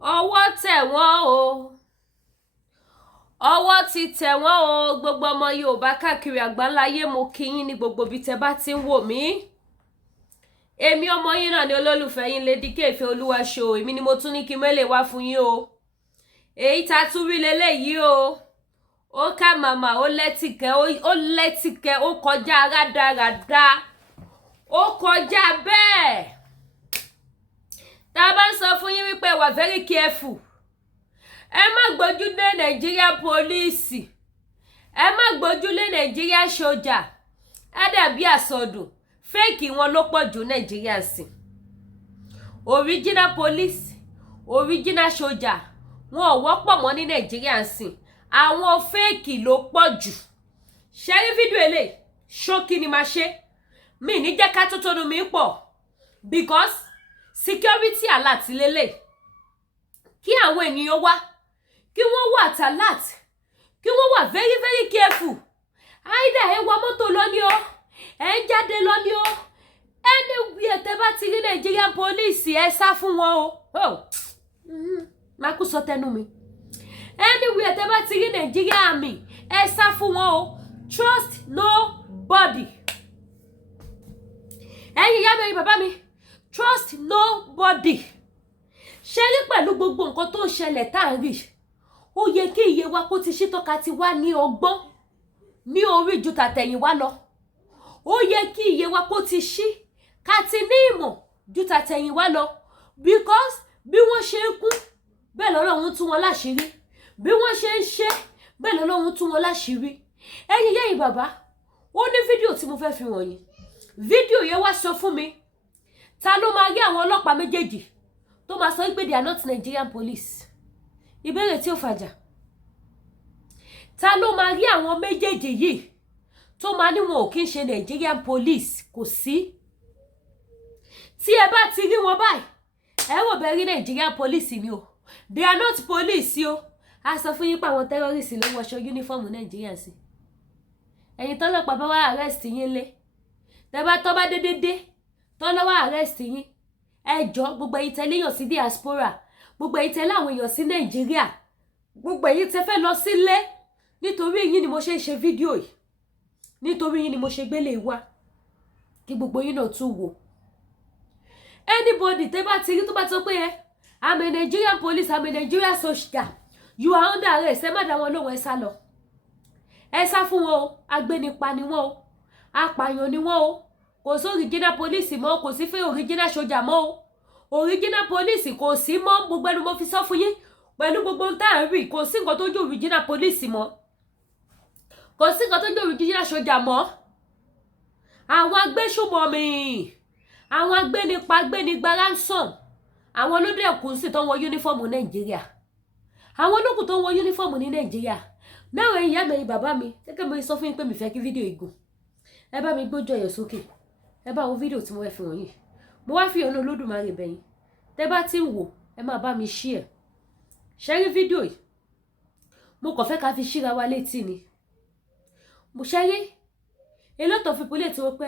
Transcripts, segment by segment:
ọwọ́ tẹ̀ wọ́n o ọwọ́ ti tẹ̀ wọ́n o gbogbo ọmọ Yorùbá káàkiri àgbáńláyé mo kí yín ní gbogbo ibi tẹ́ bá ti ń wò mí èmi ọmọ yín náà ni olólùfẹ́ yín Lady K Ìfẹ́ Olúwa show èmi ni mo tún ní kí mẹ́lẹ̀ wá fún yín o èyí tá tún rí leléyìí o ó ká màmá ó lẹ́tìkẹ́ ó kọjá rádaràda ó kọjá bẹ́ẹ̀ tá a bá ń sọ fún yín wípé wà very careful ẹ má gbójú lé Nàìjíríà pólíìsì ẹ má gbójú lé Nàìjíríà sójà ẹ dàbí àsọdùn fẹ́ẹ̀kì wọn ló pọ̀ jù Nàìjíríà sí original police original sójà wọn ò wọ́pọ̀ mọ́ ní Nàìjíríà sí àwọn fẹ́ẹ̀kì ló pọ̀ jù ṣe rí fídíò eléyìí ṣókí ni máa ṣe mi ní jẹ́ ká tótónu mi pọ̀ because security alert lélẹ̀ kí àwọn ènìyàn wá kí wọ́n wà alert kí wọ́n wà very very careful àìdá ẹ wa mọ́tò lọ ni o ẹ ń jáde lọ ni o anywhere tẹ́ bá ti rí Nigerian police ẹ sá fún wọn o má kú sọ tẹnu mi anywhere tẹ́ bá ti rí Nigerian army ẹ sá fún wọn o trust nobody ẹ̀yin ìyá mi ẹ̀yin bàbá mi trust nobody ṣe rí pẹ̀lú gbogbo nǹkan tó ń ṣẹlẹ̀ tá à ń rí ó yẹ kí iye wa kó ti ṣí tọ́ka ti wá ní ọgbọ́n ní orí ju tàtẹ̀yìnwá lọ ó yẹ kí iye wa kó ti ṣí ká ti ní ìmọ̀ ju tàtẹ̀yìnwá lọ because bí wọ́n ṣe ń kú bẹ́ẹ̀ lọ́lọ́run tú wọn láṣìírí bí wọ́n ṣe ń ṣe bẹ́ẹ̀ lọ́lọ́run tú wọn láṣìírí ẹ̀yin yẹ́yìn bàbá ó ní fídíò tí mo fẹ́ fi wọ̀nyí fídíò yẹn wá sọ fún mi ta ló máa rí àwọn ọlọ́pàá méjèèjì tó máa sọ pé they are not Nigerian police ìbéèrè tí ó fàjà ta ló máa rí àwọn méjèèjì yìí tó máa ní wọn ò kí ń ṣe Nigerian police kò sí tí ẹ bá ti rí wọn báyìí ẹ wò bẹ́ẹ̀ rí Nigerian police ni o they are not police o a sọ fún yín pé àwọn terrorists ló wọṣọ yúnífọ́ọ̀mù Nàìjíríà sí ẹ̀yin tọ́lọ́pàá bá wá arrest yín lé tẹ́ bá tọ́ bá dédé tọ́lọ́wọ́ arrest yín ẹjọ́ gbogbo ẹ̀yin tẹ́ léèyàn sí diaspora gbogbo ẹ̀yin tẹ́ láwọn èèyàn sí Nàìjíríà gbogbo ẹ̀yin tẹ́ fẹ́ lọ sílé nítorí yín ni mo ṣe ń ṣe fídíò yìí nítorí yín ni mo ṣe gbélé wá kí gbogbo yín náà tún wò anybody tẹ́ bá ti rí tó bá sọ pé I'm a Nigerian police I'm a Nigerian soldier you are under arrest ẹ má dá wọn lóhùn ẹ sá lọ ẹ sá fún wọn o agbénipa ni wọn o apààyàn ni wọn o kò sí original police mọ́ kò sí fẹ́ original soldier mọ́ o original police kò sí mọ́ gbogbo ẹnu mo fi sọ fún yín pẹ̀lú gbogbo tá à ń rí kò sí nǹkan tó jẹ́ original police mọ́ kò sí nǹkan tó jẹ́ original soldier mọ́ àwọn agbésùmọ̀mí àwọn agbénipa agbénigba ransom àwọn olóde ẹ̀kún sì tó ń wọ yúnífọ́ọ̀mù Nàìjíríà àwọn olókùn tó ń wọ yúnífọ́ọ̀mù ní Nàìjíríà náà ẹ̀yin ìyá mi ẹ̀yin bàbá mi gẹ́gẹ́ bí mo sọ fún yín pé mi fẹ́ kí fídíò igun ẹ bá mi gbójú ẹ̀yọ̀ sókè ẹ bá wo fídíò tí mo fẹ́ fi wọ̀nyí mo wá fi ọ̀nà Olódùmarè bẹ̀yìn tẹ́ bá ti ń wò ẹ máa bá mi share ṣẹ́rí fídíò yìí mo kàn fẹ́ ká fi ṣíra wa létí ni mo ṣẹ́rí a lot of people lè ti wọ́n pé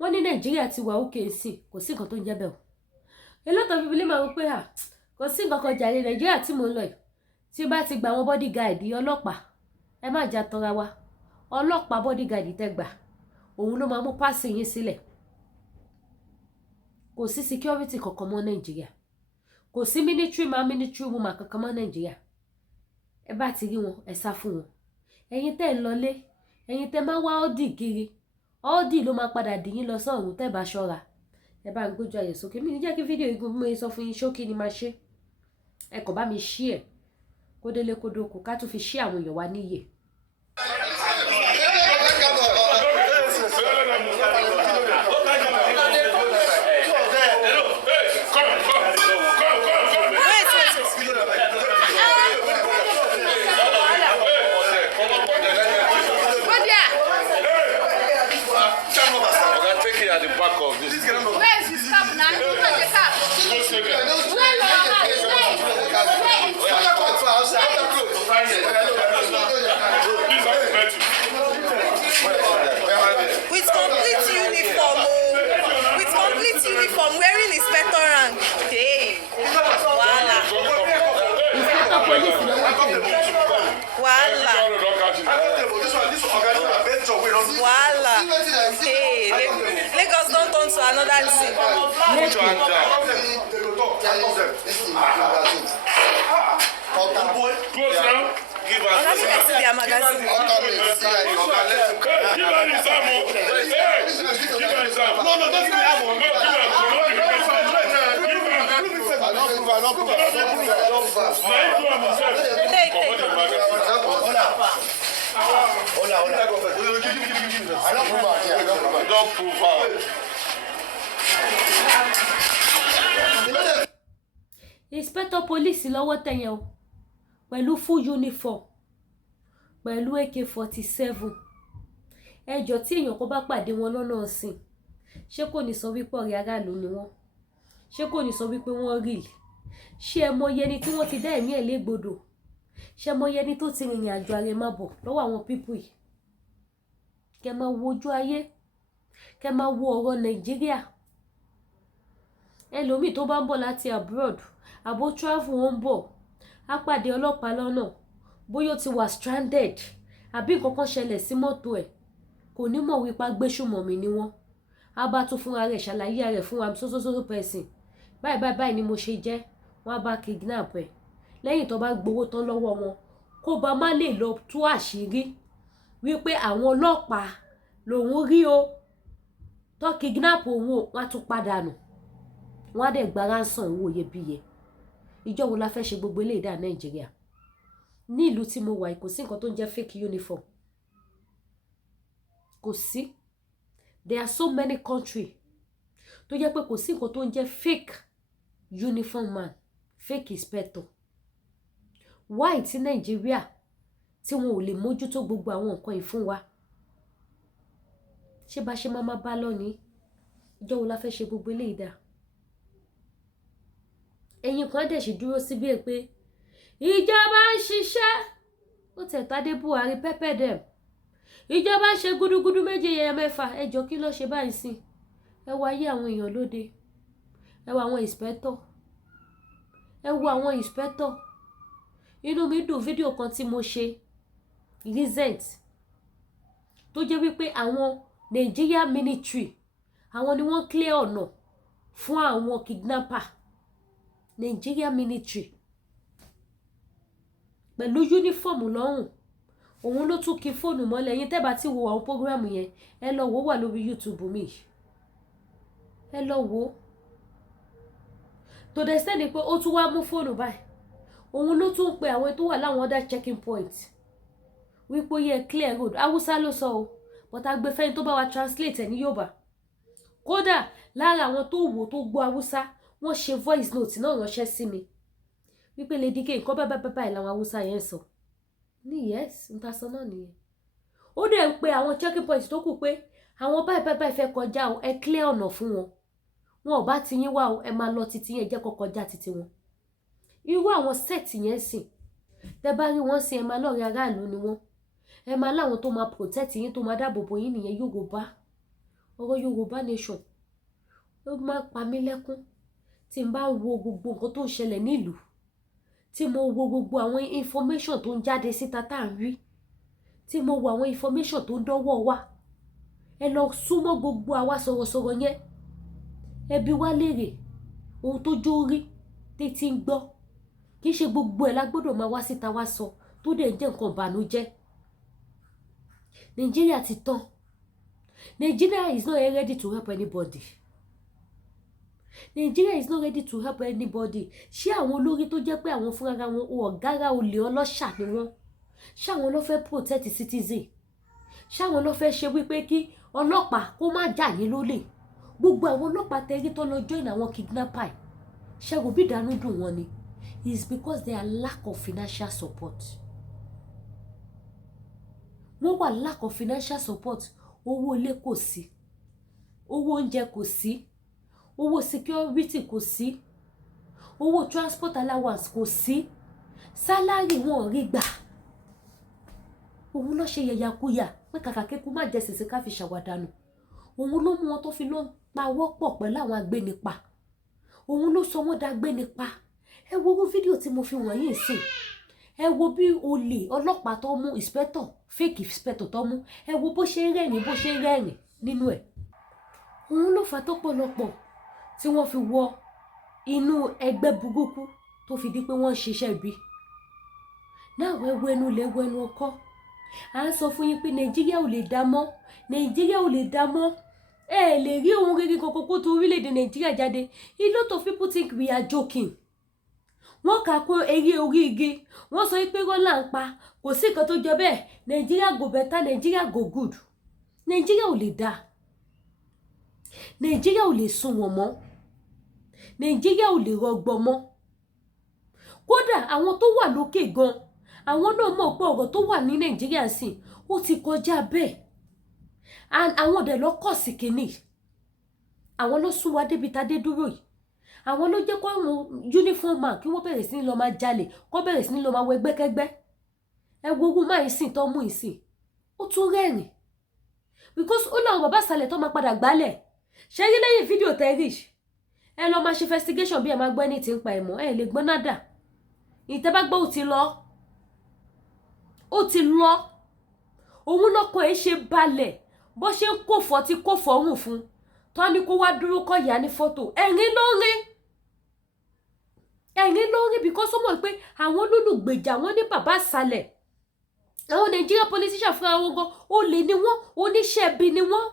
wọ́n ní Nàìjíríà ti wà òkè sí kò sí nǹkan tó ń jẹ́ bẹ́ẹ̀ o a lot of people lè máa wọ́n pé kò sí nǹkan kan jàre Nàìjíríà tí mo ń lọ yìí tí bá ti gba àwọn bodyguard ọlọ́pàá ẹ má jà tọra wa ọlọ́pàá bodyguard tẹ́ gbà òun ló máa mú páàsì yín sílẹ̀ kò sí security kankan mọ́ Nàìjíríà kò sí military man military woman kankan mọ́ Nàìjíríà ẹ bá ti rí wọn ẹ sá fún wọn ẹ̀yin tẹ́ ń lọlé ẹ̀yin tẹ́ máa wá ọ́dì kiri ọ́dì ló máa padà dì yín lọ sọ́run tẹ́ bá ṣọ́ra ẹ bá ń gbójú ayẹ̀ sókè mi ní jẹ́ kí fídíò igun bí mo sọ fún yín ṣókí ni máa ṣe ẹ kàn bá mi share kó délé kó dóko ká tún fi share àwọn èèyàn wa níyè. At the back of this. Where is his cap now? Look at the cap. With complete uniform, wearing inspector rank. Hey, voila. another thing. Let's go. Close now. Give us. Let me see their magazine. Give her his ammo. Hey, give her his ammo. No, don't give me ammo. No, give her. Don't prove her. Inspector police lọ́wọ́ tẹ̀yàn o pẹ̀lú full uniform pẹ̀lú AK-47 ẹjọ́ tí èèyàn kò bá pàdé wọn lọ́nà ọ̀sìn ṣé kò ní sọ wípé ọ̀rẹ́ aráàlú ni wọ́n ṣé kò ní sọ wípé wọ́n rí ṣé ẹ mọyẹ ẹni tí wọ́n ti dá ẹ̀mí ẹ̀ légbodò ṣé ẹ mọyẹ ẹni tó ti rìnrìn àjò àrèmábọ̀ lọ́wọ́ àwọn pípù yìí kẹ́ máa wo ojú ayé kẹ́ máa wo ọ̀rọ̀ Nàìjíríà ẹlòmíì tó bá ń bọ̀ láti abroad àbó travel wọn ń bọ̀ á pàdé ọlọ́pàá lọ́nà bóyá ó ti wà stranded àbí nǹkan kan ṣẹlẹ̀ sí mọ́tò ẹ̀ kò ní mọ̀ wípé agbésùmọ̀mí ni wọ́n á bá tún fúnra rẹ̀ ṣàlàyé rẹ̀ fún wa sósósósó person báyìí ni mo ṣe jẹ́ wọ́n á bá kidnap ẹ̀ lẹ́yìn tó bá gbowó tán lọ́wọ́ wọn kó bá má lè lọ tú àṣírí wípé àwọn ọlọ́pàá lòun rí o tó kidnap òun ò wọ́n á tún padà nù wọ́n á dẹ̀ gba ransom owó iyebíye ìjọ wo la fẹ́ ṣe gbogbo eléyìí dá Nàìjíríà ní ìlú tí mo wà kò sí nǹkan tó ń jẹ́ fake uniform kò sí there are so many countries tó jẹ́ pé kò sí nǹkan tó ń jẹ́ fake uniform man fake inspector why tí Nàìjíríà tí wọn ò lè mójútó gbogbo àwọn nǹkan yìí fún wa ṣé bá ṣe máa bá lónìí ìjọ wo la fẹ́ ṣe gbogbo eléyìí dá ẹ̀yin kan dẹ̀ sì dúró síbí ẹ̀ pé ìjọba ń ṣiṣẹ́ ó tẹ̀tàdé Buhari pẹ́pẹ́ dẹ̀ ìjọba ṣe gúdúgúdú méje yẹyẹ mẹ́fà ẹjọ́ kí ló ṣe báyìí sí ẹ wo ayé àwọn èèyàn lóde ẹ wo àwọn inspector ẹ wo àwọn inspector inú mi dùn fídíò kan tí mo ṣe recent tó jẹ́ wípé àwọn Nigeria military àwọn ni wọ́n clear ọ̀nà fún àwọn kidnapper Nigeria military pẹ̀lú uniform lọ́rùn òun ló tún kí fóònù mọ́lẹ̀ yín tẹ́ bá ti wo àwọn program yẹn ẹ lọ wò wà lórí YouTube mi ẹ lọ wò tó dẹ̀ sẹ́ni pé ó tún wá mú fóònù báyìí òun ló tún pe àwọn tó wà láwọn other checking point wípé ó yẹ clear road Haúsá ló sọ o but agbẹ́fẹ́ni tó bá wa translate ẹ̀ ní Yorùbá kódà lára àwọn tó wò tó gbọ́ Haúsá wọ́n ṣe voice note náà ránṣẹ́ sí mi wípé Lady K nǹkan báyìí làwọn Haúsá yẹn sọ ní yes n ta sọ náà nìyẹn ó dẹ̀ ń pe àwọn checking point tó kù pé àwọn báyìí fẹ́ kọjá o ẹ clear ọ̀nà fún wọn wọn ò bá ti yín wá o ẹ máa lọ títí yẹn jẹ́ kó kọjá títí wọn irú àwọn set yẹn sìn tẹ́ bá rí wọn sìn ẹ máa lọ́ọ̀rẹ́ aráàlú ni wọn ẹ máa láwọn tó máa protect yín tó máa dáàbò bò yín nìyẹn Yorùbá ọ̀rọ̀ Yorùbá nation ó máa pa mí lẹ́kún tí n bá wo gbogbo nǹkan tó ń ṣẹlẹ̀ nílùú tí mo wo gbogbo àwọn information tó ń jáde síta tá à ń rí tí mo wo àwọn information tó ń dọ́wọ́ wa ẹ lọ súnmọ́ gbogbo àwa sọ̀rọ̀sọ̀rọ̀ yẹn ẹbí wa léèrè ohun tó jó rí tètè ń gbọ́ kì í ṣe gbogbo ẹ̀ la gbọ́dọ̀ máa wá síta wá sọ tó dẹ̀ jẹ́ nǹkan ìbànújẹ́ Nàìjíríà ti tán Nigeria is not ready to help anybody. Nigeria is not ready to help anybody. Ṣé àwọn olórí tó jẹ́ pé àwọn fúnra wọn ọ̀gára olè ọlọ́ṣà ni wọ́n? Ṣé àwọn ló fẹ́ protect citizen? Ṣé àwọn ló fẹ́ ṣe wípé kí ọlọ́pàá kó má jà yín lólè? Gbogbo àwọn ọlọ́pàá tẹ́rí tó lọ join àwọn kidnapper. Ṣé kò bí ìdánú dùn wọn ni? It's because they are lack of financial support. Wọ́n wà lack of financial support. Owó ilé kò sí. Owó oúnjẹ kò sí. Owó security kò sí, owó transport allowance kò sí, salary wọn ò rí gbà. Òun ló ṣe yẹ̀yàkuyà pé kàkà kékú má jẹ sèse ká fi ṣàwàdànù. Òun ló mú wọn tó fi lọ pa wọ́pọ̀ pẹ̀lú àwọn agbénipa. Òun ló sọ wọ́n dá agbénipa. Ẹ wo owó fídíò tí mo fi wọ̀nyí sí. Ẹ wo bí olè ọlọ́pàá tó mú inspector fake inspector tó mú. Ẹ wo bó ṣe ń rẹ́rìn nínú ẹ̀. òun ló fà tọ́pọ̀lọpọ̀ tí wọ́n fi wọ inú ẹgbẹ́ burúkú tó fi di pé wọ́n ń ṣiṣẹ́ bí. náà wẹ́wẹ́nu lè wẹ́nu ọkọ́ à ń sọ fún yín pé nàìjíríà ò lè dá mọ́, nàìjíríà ò lè dá mọ́, ẹ lè rí ohun rere kankan kó tó orílẹ̀-èdè nàìjíríà jáde. A lot of people think we are joking. wọ́n kà kó eré orí igi, wọ́n sọ pé rọ́lá ń pa, kò sí nǹkan tó jọ bẹ́ẹ̀, nàìjíríà go better, nàìjíríà go good. nàìjíríà ò lè dá, nàìjíríà ò lè sunwọ̀n mọ́, nàìjíríà ò lè rọgbọ mọ́. kódà àwọn tó wà lókè gan, àwọn náà mọ̀ pé ọ̀rọ̀ tó wà ní nàìjíríà sì ó ti kọjá bẹ́ẹ̀. àwọn ọ̀dẹ̀ lọ́kọ̀ sí kínní, àwọn ló sún wa débi tá dé dúró yìí. àwọn ló jẹ́ kó àwọn uniform man kí wọ́n bẹ̀rẹ̀ sí ní lọ máa jalè, kó bẹ̀rẹ̀ sí ní lọ máa wọ ẹgbẹ́kẹ́gbẹ́. ẹ wo ogun máa ìsìn tó mú ìsìn, ó tún rẹ́rìn because ó láwọn bàbá sàlẹ̀ tó máa padà gbálẹ̀. ṣe rí lẹ́yìn fídíò tẹ́rìṣ, ẹ lọ máa ṣe investigation bí ẹ máa gbọ́ ẹni tí ń pa ẹ̀mọ́, ẹ lè gbọ́ nádà. ìtẹ́ bá gbọ́ ó ti lọ, ó ti lọ. òun lọ́kàn ẹ̀ ṣe balẹ̀ bó ṣe ń kó fọ́ tí kò fọ́rùn fún tó ní kó wá dúró kọ́ ìyá ní fọ́tò. ẹ̀rín ló rí, ẹ̀rín ló rí because ó mọ̀ pé àwọn olólùgbèjà wọn ní bàbá sàlẹ̀, àwọn Nigerian politician fúnra wọn gan olè ni wọ́n, oníṣẹ́ ibi ni wọ́n.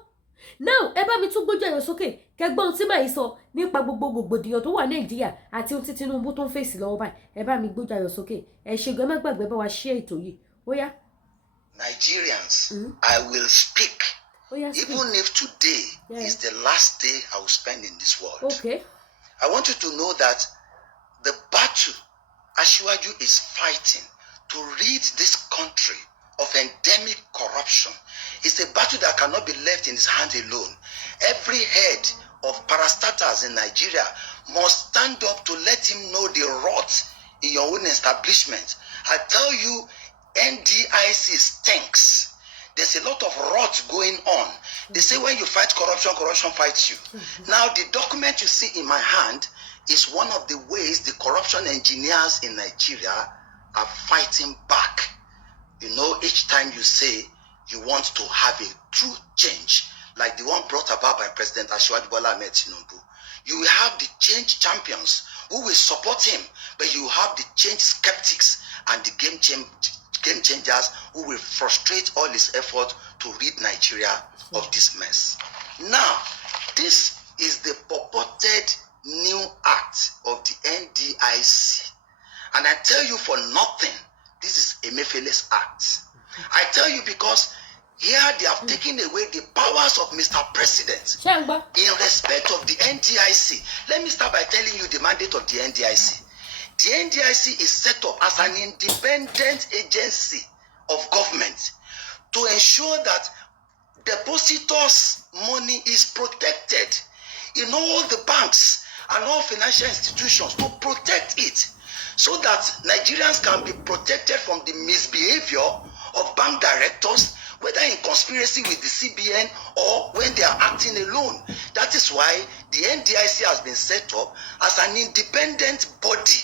now ẹ bá mi tún gbójú ẹ̀yọ̀ sókè kẹgbọ́n tí màá sọ nípa gbogbo gbòdìyàn tó wà nàìjíríà àti ohun tí Tinubu tó ń fèsì lọ́wọ́ báyìí. ẹ bá mi gbójú ẹ̀yọ̀ sókè, ẹ ṣe gan, má gbàgbé bá wa share ètò yìí. ó yá. Nigerians, I will speak. Even if today is the last day I will spend in this world. Okay. I want you to know that the battle Asiwaju is fighting to rid this country of endemic corruption is a battle that cannot be left in his hands alone. Every head of parastatals in Nigeria must stand up to let him know the rot in your own establishment. I tell you, NDIC stinks. There's a lot of rot going on. They say when you fight corruption, corruption fights you. Now, the document you see in my hand is one of the ways the corruption engineers in Nigeria are fighting back. You know, each time you say you want to have a true change, like the one brought about by President Ashiri Fak, you will have the change champions who will support him, but you have the change skeptics and the game changers who will frustrate all his effort to rid Nigeria of this mess. Now, this is the purported new act of the NDIC. And I tell you for nothing, this is Emefiele's act. I tell you because here they have taken away the powers of Mr. President in respect of the NDIC. Let me start by telling you the mandate of the NDIC. The NDIC is set up as an independent agency of government to ensure that depositors' money is protected in all the banks and all financial institutions, to protect it so that Nigerians can be protected from the misbehavior of bank directors, whether in conspiracy with the CBN or when they are acting alone. That is why the NDIC has been set up as an independent body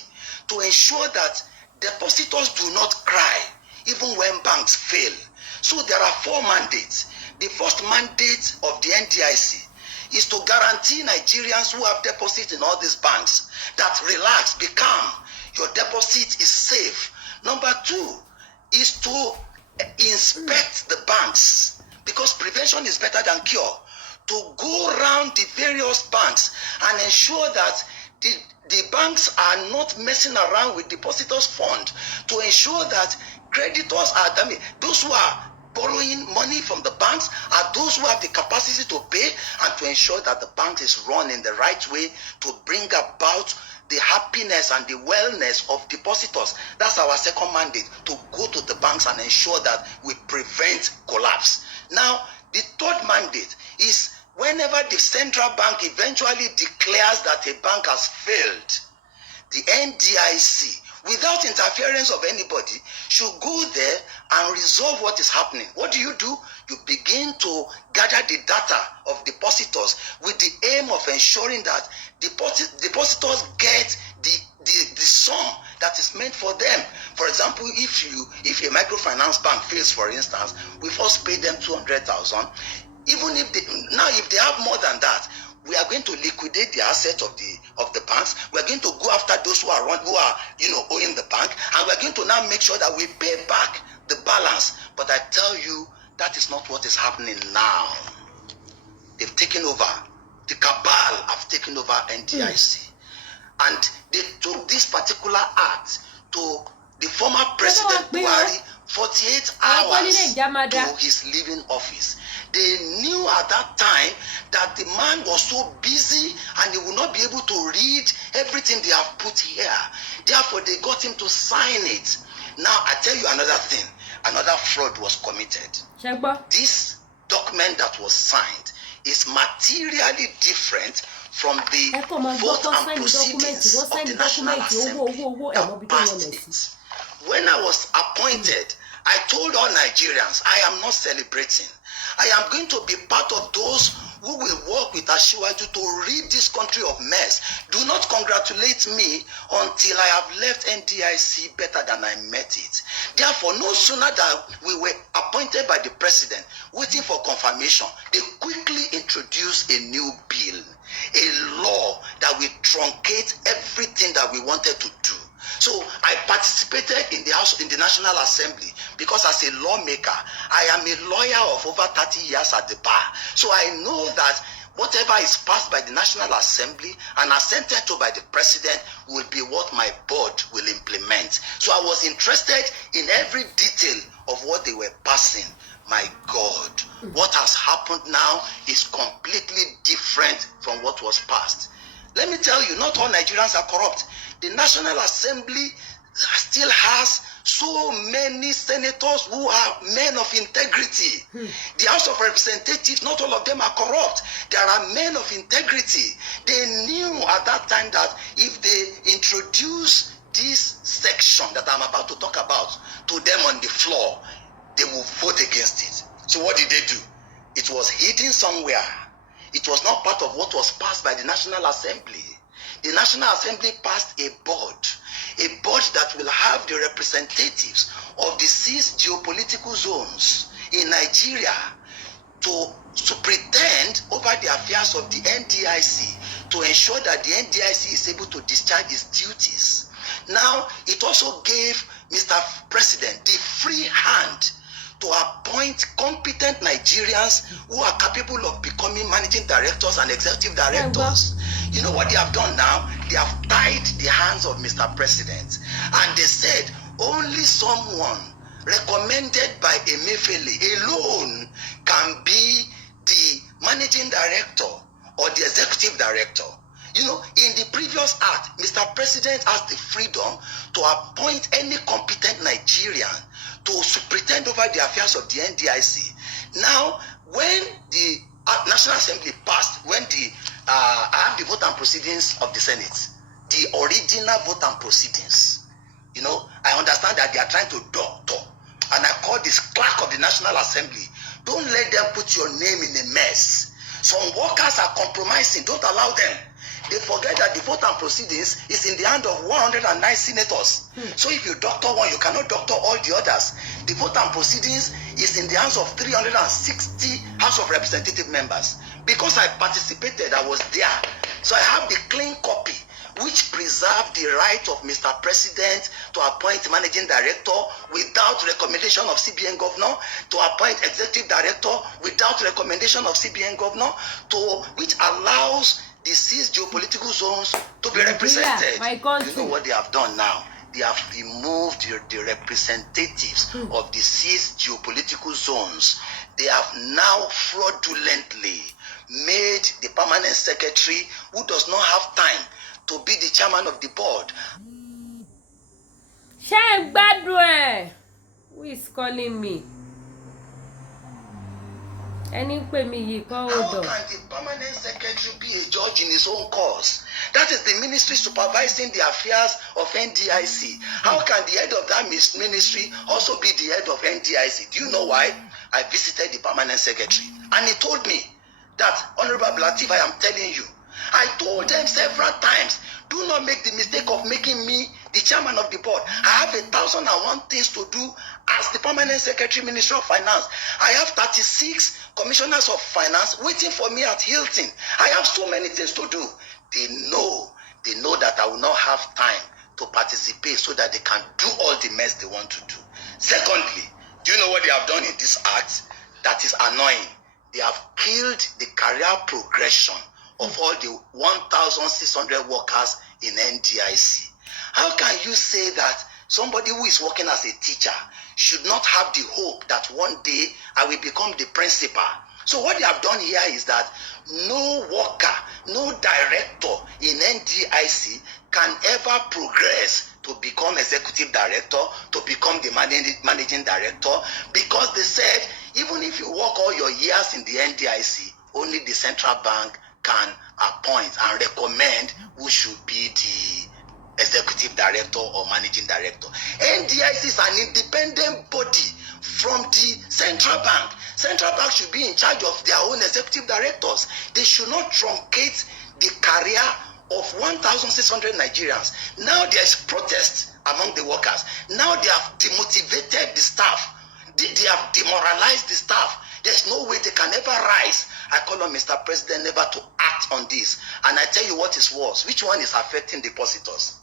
to ensure that depositors do not cry even when banks fail. So there are 4 mandates. The first mandate of the NDIC is to guarantee Nigerians who have deposits in all these banks that relax, be calm, your deposit is safe. Number 2 is to inspect the banks, because prevention is better than cure. To go around the various banks and ensure that the banks are not messing around with depositors' fund, to ensure that creditors are, those who are borrowing money from the banks are those who have the capacity to pay, and to ensure that the bank is run in the right way to bring about the happiness and the wellness of depositors. That's our second mandate, to go to the banks and ensure that we prevent collapse. Now, the third mandate is whenever the central bank eventually declares that a bank has failed, the NDIC, without interference of anybody, should go there and resolve what is happening. What do? You begin to gather the data of depositors with the aim of ensuring that depositors get the sum that is meant for them. For example, if a microfinance bank fails, for instance, we first pay them 200,000. Even if they have more than that, we are going to liquidate the assets of the banks. We are going to go after those who are owing the bank, and we are going to now make sure that we pay back the balance. But I tell you, that is not what is happening now. They've taken over. The cabal have taken over NDIC. And they took this particular act to the former president Buhari 48 hours to his leaving office. They knew at that time that the man was so busy and he would not be able to read everything they have put here. Therefore, they got him to sign it. Now, I tell you another thing. Another fraud was committed. This document that was signed is materially different from the vote and proceedings of the National Assembly that passed it. When I was appointed, I told all Nigerians, I am not celebrating. I am going to be part of those who will work with Ashiwaju to rid this country of mess. Do not congratulate me until I have left NDIC better than I met it. Therefore, no sooner that we were appointed by the president, waiting for confirmation, they quickly introduced a new bill, a law that will truncate everything that we wanted to do. So I participated in the House, in the National Assembly, because as a lawmaker, I am a lawyer of over 30 years at the bar. So I know that whatever is passed by the National Assembly and assented to by the president will be what my board will implement. So I was interested in every detail of what they were passing. My God, what has happened now is completely different from what was passed. Let me tell you, not all Nigerians are corrupt. The National Assembly still has so many senators who are men of integrity. The House of Representatives, not all of them are corrupt. There are men of integrity. They knew at that time that if they introduce this section that I'm about to talk about to them on the floor, they will vote against it. So what did they do? It was hidden somewhere. It was not part of what was passed by the National Assembly. The National Assembly passed a board that will have the representatives of the 6 geopolitical zones in Nigeria to pretend over the affairs of the NDIC, to ensure that the NDIC is able to discharge its duties. Now, it also gave Mr. President the free hand to appoint competent Nigerians who are capable of becoming managing directors and executive directors. You know what they have done now? They have tied the hands of Mr. President, and they said only someone recommended by Emefiele alone can be the managing director or the executive director. You know, in the previous act, Mr. President has the freedom to appoint any competent Nigerian to superintend over the affairs of the NDIC. Now, when the National Assembly passed, when I have the vote and proceedings of the Senate, the original vote and proceedings, you know, I understand that they are trying to doctor, and I call this clerk of the National Assembly, don't let them put your name in a mess. Some workers are compromising, don't allow them. They forget that the vote and proceedings is in the hand of 109 senators. So if you doctor one, you cannot doctor all the others. The vote and proceedings is in the hands of 360 House of Representative members. Because I participated, I was there. So I have the clean copy, which preserved the right of Mr. President to appoint managing director without recommendation of CBN governor, to appoint executive director without recommendation of CBN governor, which allows the 6 geopolitical zones to be represented. You know what they have done now? They have removed the representatives of the 6 geopolitical zones. They have now fraudulently made the permanent secretary, who does not have time to be the chairman of the board. Who is calling me? How can the permanent secretary be a judge in his own cause? That is the ministry supervising the affairs of NDIC. How can the head of that ministry also be the head of NDIC? Do you know why? I visited the permanent secretary, and he told me that, Honorable Latif, I am telling you, I told them several times, do not make the mistake of making me the chairman of the board. I have 1,001 things to do as the permanent secretary, Ministry of Finance. I have 36 commissioners of finance waiting for me at Hilton. I have so many things to do. They know that I will not have time to participate so that they can do all the mess they want to do. Secondly, do you know what they have done in this act that is annoying? They have killed the career progression of all the 1,600 workers in NDIC. How can you say that somebody who is working as a teacher should not have the hope that one day I will become the principal? So what they have done here is that no worker, no director in NDIC can ever progress to become executive director, to become the managing director, because they said even if you work all your years in the NDIC, only the central bank can appoint and recommend who should be the executive director or managing director. NDIC is an independent body from the central bank. Central bank should be in charge of their own executive directors. They should not truncate the career of 1,600 Nigerians. Now there's protest among the workers. Now they have demotivated the staff. They have demoralized the staff. There's no way they can ever rise. I call on Mr. President never to act on this. And I tell you what is worse. Which one is affecting depositors?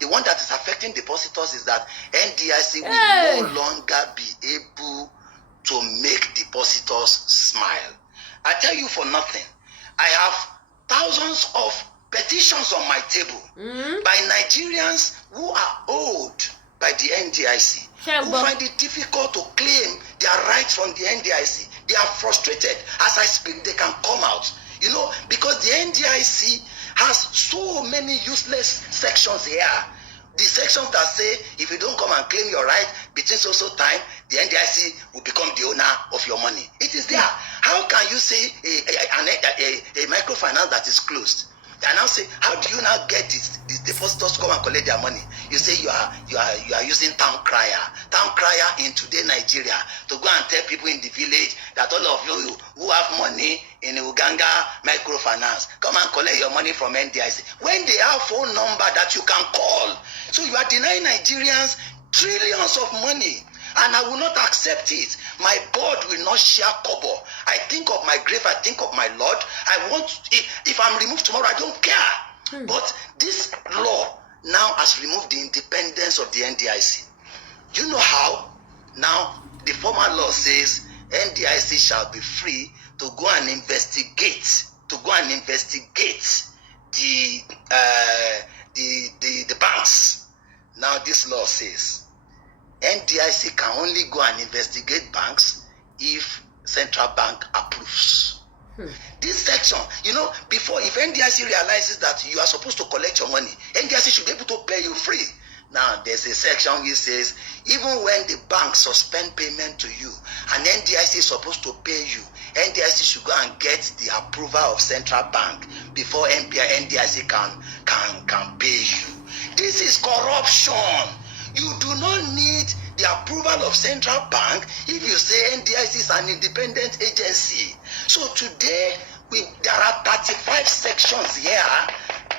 The one that is affecting depositors is that NDIC will no longer be able to make depositors smile. I tell you for nothing, I have thousands of petitions on my table by Nigerians who are owed by the NDIC, who find it difficult to claim their rights from the NDIC. They are frustrated. As I speak, they can come out. You know, because the NDIC has so many useless sections here. The sections that say if you don't come and claim your right between so time, the NDIC will become the owner of your money. It is there. How can you say a microfinance that is closed? They now say, how do you now get these depositors to come and collect their money? You say you are using town crier in today Nigeria to go and tell people in the village that all of you who have money in Uganda microfinance, come and collect your money from NDIC. When they have phone number that you can call. So you are denying Nigerians trillions of money. And I will not accept it. My board will not share kobo. I think of my grave, I think of my Lord. I want, if I'm removed tomorrow, I don't care. But this law now has removed the independence of the NDIC. You know how? Now, the former law says NDIC shall be free to go and investigate, the banks. Now this law says NDIC can only go and investigate banks if central bank approves. This section, you know, before, if NDIC realizes that you are supposed to collect your money, NDIC should be able to pay you free. Now, there's a section which says, even when the bank suspend payment to you, and NDIC is supposed to pay you, NDIC should go and get the approval of central bank before NDIC can pay you. This is corruption. You do not need the approval of central bank if you say NDIC is an independent agency. So today, there are 35 sections here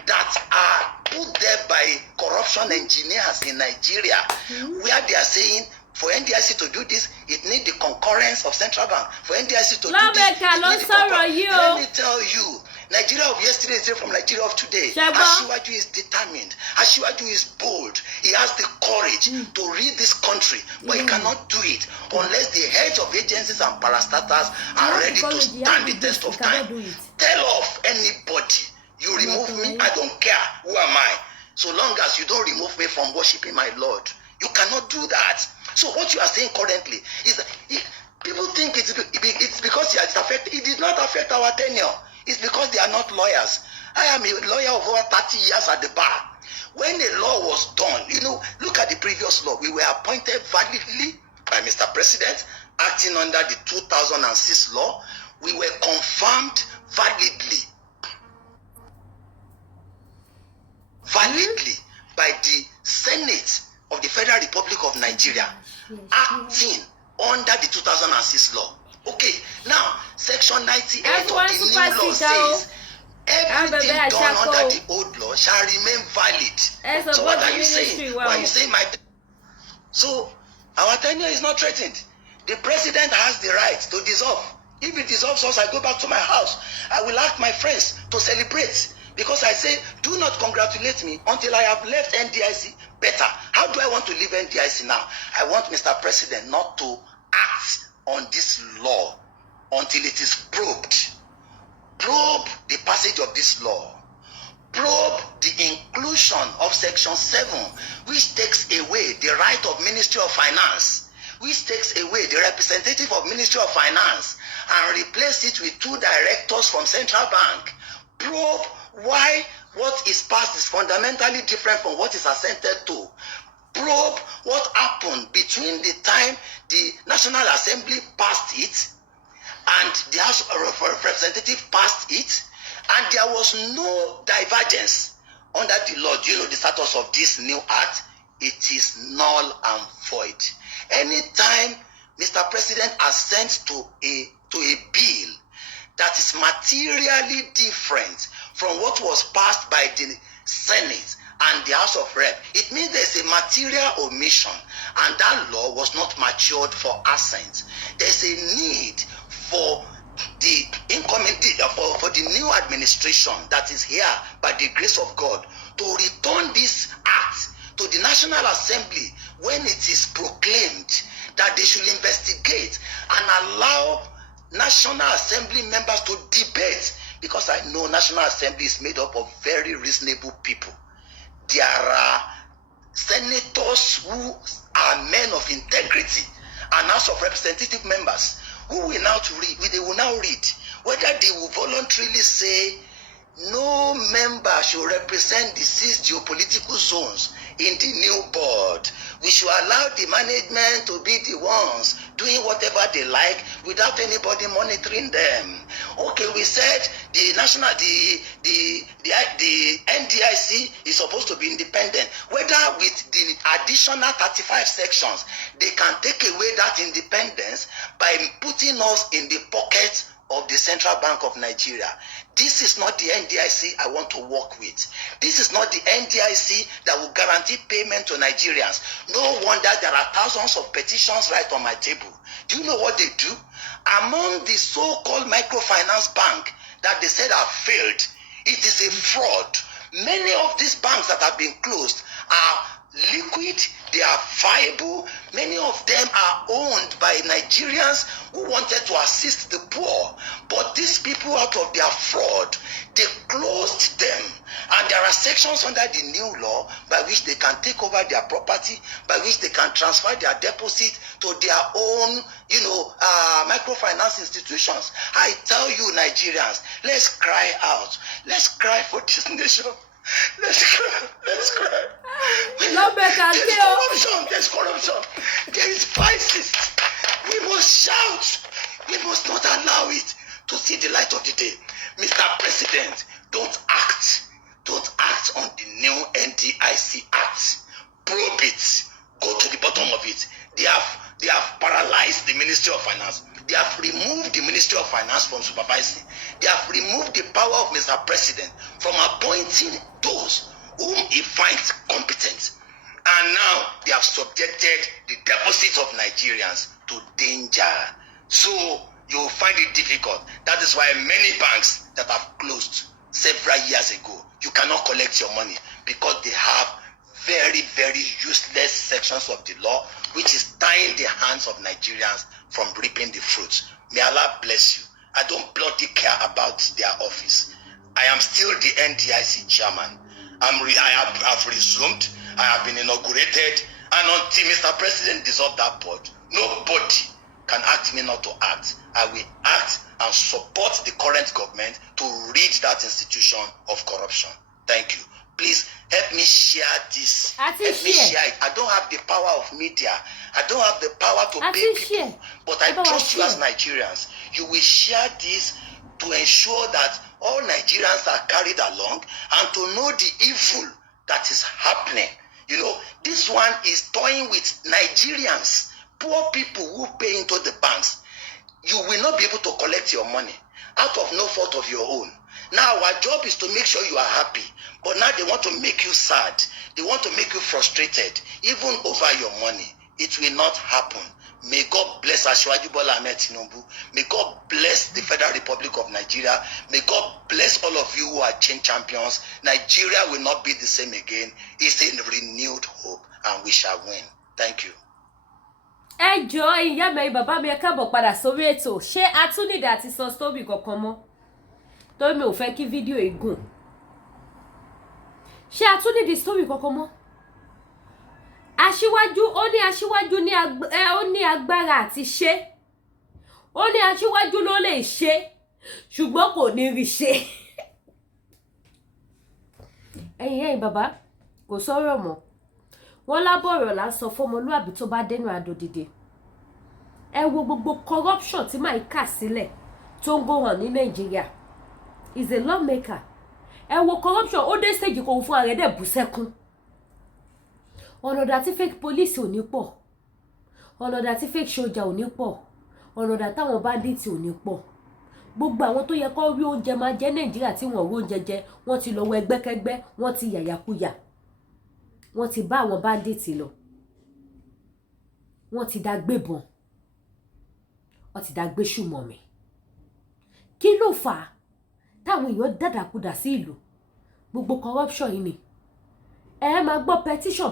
that are put there by corruption engineers in Nigeria, where they are saying for NDIC to do this, it needs the concurrence of central bank. For NDIC to do this, let me tell you, Nigeria of yesterday is different from Nigeria of today. Ashiri is determined. Ashiri is bold. He has the courage to lead this country, but he cannot do it unless the heads of agencies and parastatals are ready to stand the test of time. Tell off anybody. You remove me, I don't care. Who am I? So long as you don't remove me from worshiping my Lord, you cannot do that. So what you are saying currently is that people think it's because it affected. It did not affect our tenure. It's because they are not lawyers. I am a lawyer of over 30 years at the bar. When a law was done, you know, look at the previous law. We were appointed validly by Mr. President, acting under the 2006 law. We were confirmed validly by the Senate of the Federal Republic of Nigeria, acting under the 2006 law. Okay, now Section 98 of the new law says everything done under the old law shall remain valid. So what are you saying? Why are you saying my? So Our tenure is not threatened. The president has the right to dissolve. If he dissolves us, I go back to my house. I will ask my friends to celebrate. Because I say, do not congratulate me until I have left NDIC better. How do I want to leave NDIC now? I want Mr. President not to act on this law until it is probed. Probe the passage of this law. Probe the inclusion of Section 7, which takes away the right of Ministry of Finance, which takes away the representative of Ministry of Finance, and replace it with 2 directors from Central Bank. Probe why what is passed is fundamentally different from what is assented to. Probe what happened between the time the National Assembly passed it and the House of Representatives passed it, and there was no divergence under the law. Do you know the status of this new act? It is null and void. Anytime Mr. President assents to a bill that is materially different from what was passed by the Senate and the House of Rep, it means there's a material omission, and that law was not matured for assent. There's a need for the incoming for the new administration that is here by the grace of God to return this act to the National Assembly when it is proclaimed that they should investigate and allow National Assembly members to debate, because I know National Assembly is made up of very reasonable people. There are senators who are men of integrity and House of Representative members who will now read whether they will voluntarily say no member should represent the 6 geopolitical zones in the new board. We should allow the management to be the ones doing whatever they like without anybody monitoring them. Okay, we said the NDIC is supposed to be independent. Whether with the additional 35 sections, they can take away that independence by putting us in the pocket of the Central Bank of Nigeria. This is not the NDIC I want to work with. This is not the NDIC that will guarantee payment to Nigerians. No wonder there are thousands of petitions right on my table. Do you know what they do? Among the so-called microfinance bank that they said have failed, it is a fraud. Many of these banks that have been closed are liquid, they are viable. Many of them are owned by Nigerians who wanted to assist the poor, but these people, out of their fraud, they closed them. And there are sections under the new law by which they can take over their property, by which they can transfer their deposit to their own, microfinance institutions. I tell you, Nigerians, let's cry out. Let's cry for this nation. Let's cry. There's corruption. There is crisis. We must shout. We must not allow it to see the light of the day. Mr. President, don't act. Don't act on the new NDIC Act. Probe it. Go to the bottom of it. They have paralyzed the Ministry of Finance. They have removed the Ministry of Finance from supervising. They have removed the power of Mr. President from appointing those whom he finds competent. And now they have subjected the deposits of Nigerians to danger. So you will find it difficult. That is why many banks that have closed several years ago, you cannot collect your money because they have very, very useless sections of the law which is tying the hands of Nigerians from reaping the fruits. May Allah bless you. I don't bloody care about their office. I am still the NDIC chairman. I have resumed. I have been inaugurated. And until Mr. President dissolve that board, nobody can ask me not to act. I will act and support the current government to rid that institution of corruption. Thank you. Please help me share this. Help me share it. I don't have the power of media. I don't have the power to pay people. But I trust you as Nigerians. You will share this to ensure that all Nigerians are carried along and to know the evil that is happening. This one is toying with Nigerians, poor people who pay into the banks. You will not be able to collect your money out of no fault of your own. Now our job is to make sure you are happy, but now they want to make you sad. They want to make you frustrated, even over your money. It will not happen. May God bless Asiwaju Bola Ahmed Tinubu. May God bless the Federal Republic of Nigeria. May God bless all of you who are change champions. Nigeria will not be the same again. It's a renewed hope, and we shall win. Thank you. Ẹ jọ̀ọ́ ìyá mi bàbá mi ẹ káàbọ̀ padà sórí ètò. Ṣé a tún nídìí àti sọ story kankan mọ́? Torí mi ò fẹ́ kí fídíò ìgùn. Ṣé a tún nídìí story kankan mọ́? Aṣíwájú aṣíwájú ní agbára àti ṣe. Ó ní aṣíwájú ló lè ṣe ṣùgbọ́n kò ní rí ṣe. Ẹ̀yin bàbá kò sọ̀rọ̀ mọ́. Wọ́n lábọ̀rọ̀ là ń sọ fọ́mọlúàbí tó bá dénú adòdìdè. Ẹ wo gbogbo corruption tí máa kà sílẹ̀ tó ń go on ní Nàìjíríà. Is a lawmaker. Ẹ wo corruption ó dé stage kan fún ààrẹ dẹ̀ bú sẹ́kún. Ọ̀nàdà tí fake police ò ní pọ̀. Ọ̀nàdà tí fake soldier ò ní pọ̀. Ọ̀nàdà táwọn bandits ò ní pọ̀. Gbogbo àwọn tó yẹ kó rí oúnjẹ máa jẹ Nàìjíríà tí wọ́n rí oúnjẹ jẹ, wọ́n ti lọ wọ ẹgbẹ́kẹ́gbẹ́, wọ́n ti yàyàkuyà. Wọ́n ti bá àwọn bandits lọ. Wọ́n ti dá gbébọn. Wọ́n ti dá gbé ṣùmọ̀mí. Kí ló fà á táwọn èèyàn dàdàkudà sí ìlú? Gbogbo corruption yìí ni. Ẹ máa gbọ́ petition.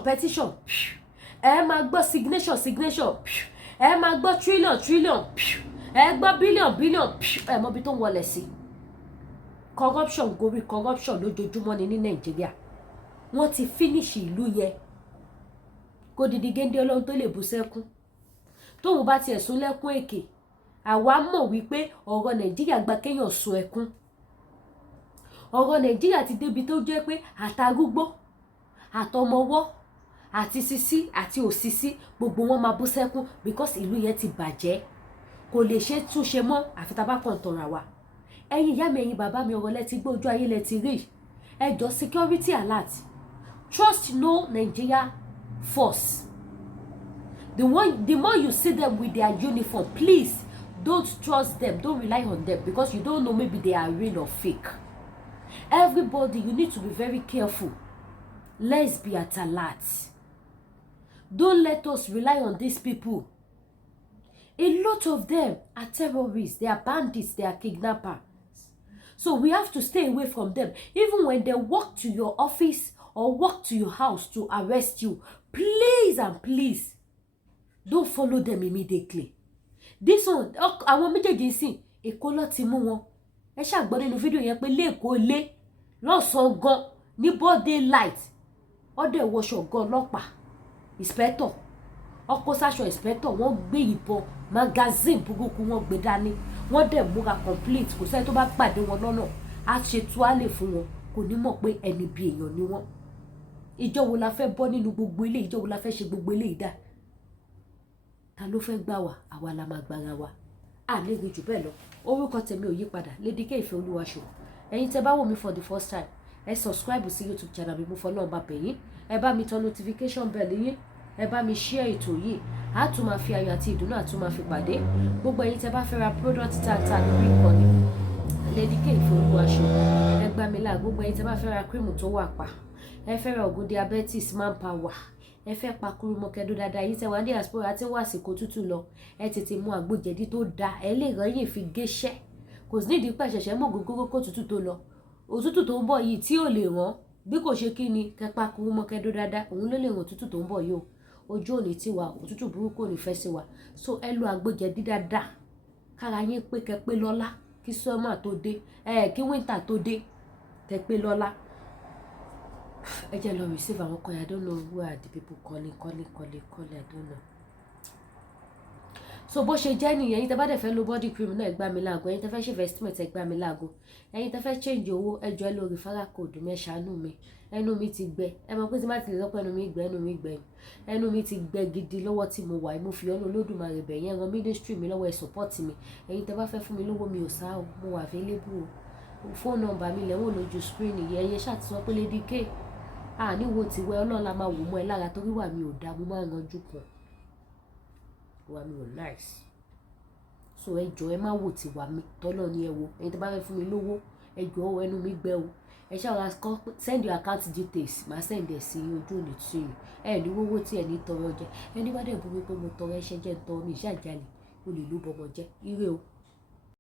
Ẹ máa gbọ́ signation. Ẹ máa gbọ́ trillion. Ẹ gbọ́ billion. Ẹ mọ̀ bí tó ń wọlé sí. Corruption gorí corruption lójoojúmọ́ ni ní Nàìjíríà. Wọ́n ti finish ìlú yẹn. Kò dìdí géńdé Ọlọ́run tó lè bú sẹ́kún. Tóun bá tiẹ̀ sún lẹ́kún èké. Àwa mọ̀ wípé ọ̀rọ̀ Nàìjíríà gba kéèyàn sun ẹkún. Ọ̀rọ̀ Nàìjíríà ti débi tó jẹ́ pé àtàrúgbó, àtọmọwọ́, àti sisi àti òsisi gbogbo wọn máa bú sẹ́kún because ìlú yẹn ti bàjẹ́. Kò lè ṣe túnṣe mọ́ àfi tá bá kàn tọ̀ra wa. Ẹ̀yin ìyá mi ẹ̀yin bàbá mi ọ̀rọ̀ lẹ ti gbọ́ ojú ayé lẹ ti rí. Ẹ jọ̀ọ́ security alert. Trust no Nigeria force. The more you see them with their uniform, please don't trust them. Don't rely on them because you don't know maybe they are real or fake. Everybody, you need to be very careful. Let's be at alert. Don't let us rely on these people. A lot of them are terrorists. They are bandits. They are kidnappers. So we have to stay away from them. Even when they walk to your office or walk to your house to arrest you, please and please don't follow them immediately. This one, àwọn méjèèjì sìn, Èkó ló ti mú wọn. Ẹ ṣàgbọ́ nínú fídíò yẹn pé lẹ́ẹ̀kọ́ lé lọ́sàn-án gan ní body light. Ọdẹ wọṣọ gan ọlọ́pàá, inspector. Ọkọ̀ sáṣọ inspector wọ́n gbé ìbọn magazine burúkú wọ́n gbé dání. Wọ́n dẹ̀ múra complete. Kò sẹ́ni tó bá pàdé wọn lọ́nà á ṣe tuálè fún wọn. Kò ní mọ̀ pé ẹni bí èèyàn ni wọ́n. Ìjọ wo la fẹ́ bọ́ nínú gbogbo ilé? Ìjọ wo la fẹ́ ṣe gbogbo ilé ìdá? Ta ló fẹ́ gbà wá? Àwa la máa gbára wa. À lè rí jù bẹ́ẹ̀ lọ. Orúkọ tèmi ò yí padà. Lady K Ìfẹ́ Olúwaṣọ. Ẹ̀yin tẹ́ bá wò mí for the first time, ẹ subscribe sí YouTube channel mi mo fọlọ́run bá bẹ̀ yín. Ẹ bá mi tan notification bell yín. Ẹ bá mi share ètò yìí. A tún máa fi ayọ̀ àti ìdùnnú àtún máa fi pàdé. Gbogbo ẹ̀yin tẹ́ bá fẹ́ ra product tààtà lórí ìkànnì Lady K Ìfẹ́ Olúwaṣọ. Ẹ gbà mí là. Gbogbo ẹ̀yin tẹ́ bá fẹ́ ra cream tó wà pa. Ẹ fẹ́ ra ògùn diabetes manpower. Ẹ fẹ́ pa kúrúmọkẹ́dó dáadáa. Yìí tẹ́ wá ní diaspora tí wà àsìkò tútù lọ. Ẹ tètè mú àgbòjẹ̀dí tó da. Ẹ lè rẹ́yìn fi géṣẹ́. Kò sí nídìí pẹ̀ ṣẹ̀ṣẹ̀ mọ́ gógóró kó tútù tó lọ. Òtútù tó ń bọ̀ yìí tí ò lè rán bí kò ṣe kí ni kẹpa kúrúmọkẹ́dó dáadáa. Òun ló lè rán òtútù tó ń bọ̀ yìí o. Ojú òní tí wa òtútù burúkú ò ní fẹ́ sí wa. So ẹ lo àgbòjẹ̀dí dáadáa. Kára yín pé kẹ pé lọ́lá kí summer tó dé. Kí winter tó dé kẹ pé lọ́lá. Ẹ jẹ́ lọ receive àwọn kan. I don't know who are the people calling. I don't know. So bó ṣe jẹ́ nìyẹn. Ẹ̀yin tẹ́ bá dẹ̀ fẹ́ lo body cream náà ẹ gbà mí láago. Ẹ̀yin tẹ́ fẹ́ ṣe investment ẹ gbà mí láago. Ẹ̀yin tẹ́ fẹ́ change owó ẹ jọ̀ọ́ ẹ lo referral code mi ẹ ṣàánú mi. Ẹnu mi ti gbẹ. Ẹ mọ̀ pé tí má ti lè sọ pé ẹnu mi gbẹ. Ẹnu mi ti gbẹ gidi lọ́wọ́ tí mo wà. Mo fi ọ̀nà Olódùmarè bẹ̀ yẹn ran ministry mi lọ́wọ́ ẹ support mi. Ẹ̀yin tẹ́ bá fẹ́ fún mi lówó mi ò sá o. Mo wà available o. Phone number mi lẹ́wọ̀n lójú screen yìí. Ẹ̀yin ṣáà ti sọ pé Lady K. Ní wo ti wẹ Ọlọ́run la máa wò mọ́ ẹ lára torí wà mí ò dá. Mo máa ń ranjú kan. Wà mí ò nice. So ẹ jọ̀ọ́ ẹ má wò ti wà mí tọ́lọ́ ni ẹ wo. Ẹ̀yin tẹ́ bá fẹ́ fún mi lówó ẹ jọ̀ọ́ ẹnu mi gbẹ o. ẹ ṣáà kọ́ send your account details màá send ẹ̀ sí ojú òní tí ẹ ní owó tí ẹ ní tọrọ jẹ ẹni bá dẹ̀ bú mi pé mo tọrọ ẹṣẹ jẹ́ ń tọrọ mi ìṣàjálè o lè ló bọmọ jẹ ire o.